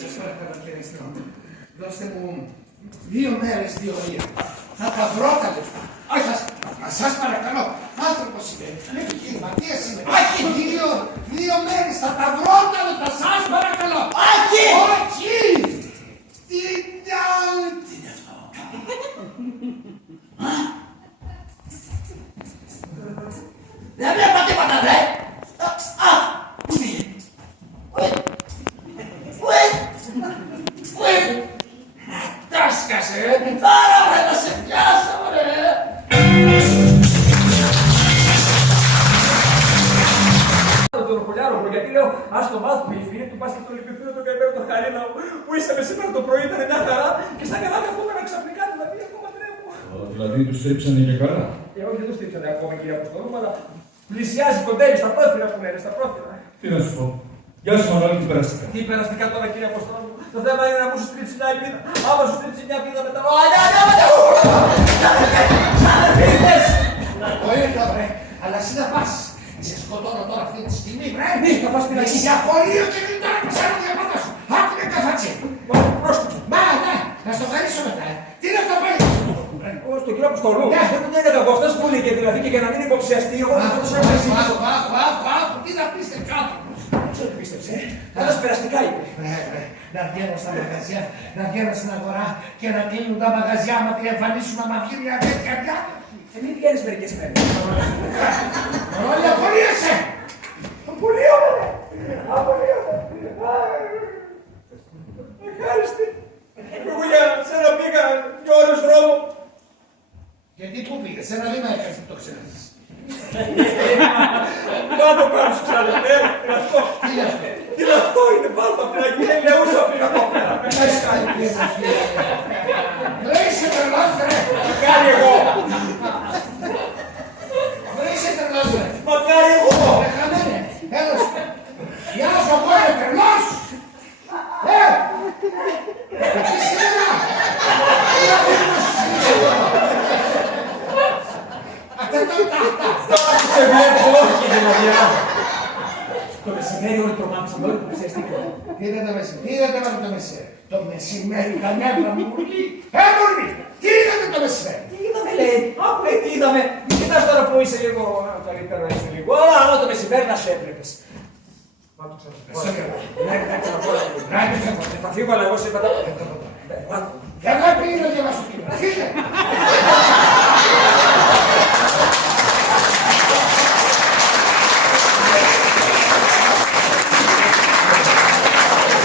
Σας παρακαλώ κύριε αστυνομικό, δώστε μου 2 μέρες, 2 ώρες. Θα τα βρω τα λεφτά. Όχι, σας παρακαλώ, άνθρωπος είμαι, επιχειρηματίας είμαι. Όχι, 2 μέρες, θα τα βρω τα λεφτά, σας παρακαλώ. Όχι! Όχι! Τι είναι αυτό? Δεν βλέπω τίποτα, δε! Πού πήγε? Τάσκασε, τώρα βρε να σε πιάσω, βρε! Τον Ροχολιάρο μου, γιατί λέω, ας το μάθουμε, οι φίλοι του πας και το λυπηθούν τον καημένο τον Χαρίνα που είσαμε σήμερα το πρωί, ήταν μια χαρά και στα καλά καθόμενα ξαφνικά, δηλαδή ακόμα τρέμω. Δηλαδή τους στρίψανε και καλά. Όχι, δεν τους στρίψανε ακόμα, κύριε Αποστόλου, αλλά πλησιάζει, κοντεύει στα πρόθυρα που λένε, στα πρόθυρα. Τι να σου πω. Γεια σου Μανώλη, τι περαστικά. Τι περαστικά τώρα, κύριε Αποστόλου. Το θέμα είναι να μου σου στρίψει μια ελπίδα. Άμα σου στρίψει μια ελπίδα μετά. Ωραία, βρε, αλλά εσύ να πας. Σε σκοτώνω τώρα αυτή τη στιγμή, βρε! Ναι, θα πας στην αρχή. Είσαι απολύω και μην τώρα πασάρω διαπάτω σου! Άκουνε καφάτσι! Πρόστιμο. Μα, ναι, να στο χαρίσω μετά, Τι είναι αυτό πάλι! Στον κύριο Αποστολού. Ναι. Δεν μου λέγεται από αυτός που έλεγε δηλαδή και για να μην υποψιαστεί, εγώ δεν θα το σέβεσαι. Άκου, τι να πείστε κάτω! Δεν το πίστεψε. Άλλος περαστικά είπε. Βρε, να βγαίνω στα μαγαζιά, να βγαίνω στην αγορά και να κλείνουν τα μαγαζιά μα τη εμφανίσουν να βγει μια τέτοια καρδιά. Μην βγαίνεις μερικές μέρες. Όλοι απολύεσαι! Απολύομαι! Απολύομαι! Ευχάριστη! Εγώ για σένα πήγα 2 ώρες δρόμο. Γιατί πού πήγες, ένα βήμα έκανες που το ξέρεις. Κάτω πάνω σου ξαναλέ, αυτό. Τι είναι αυτό? Τι είναι αυτό, είναι πάνω από την Αγία Ελεούσα πήγα εδώ πέρα. Ρε είσαι τρελός ρε! Μακάρι εγώ! Ρε είσαι τρελός ρε! Μακάρι εγώ! Ρε χαμένε! Έλα σου! Γεια σου εγώ είμαι τρελός! Τι σήμερα! Τι να φύγουμε σου σήμερα! Αυτά Σε βλέπω, όχι δηλαδή. Το μεσημέρι όλοι τρομάξαμε, όλοι που ψηφίστηκαν. Τι είναι το μεσημέρι, τι είδατε με το μεσημέρι. Το μεσημέρι τα νεύρα μου μουρλί. Μουρλί, τι είδατε το μεσημέρι. Τι είδαμε λέει, άκου λέει τι είδαμε. Μην κοιτάς τώρα που είσαι λίγο, καλύτερα να είσαι λίγο. Αλλά το μεσημέρι να σε έβλεπες. Μα το ξαναπώ. Ναι, εντάξει να πω. Θα φύγω αλλά εγώ σε είπα. Δεν πρέπει να διαβάσω κείμενα. Φύγε.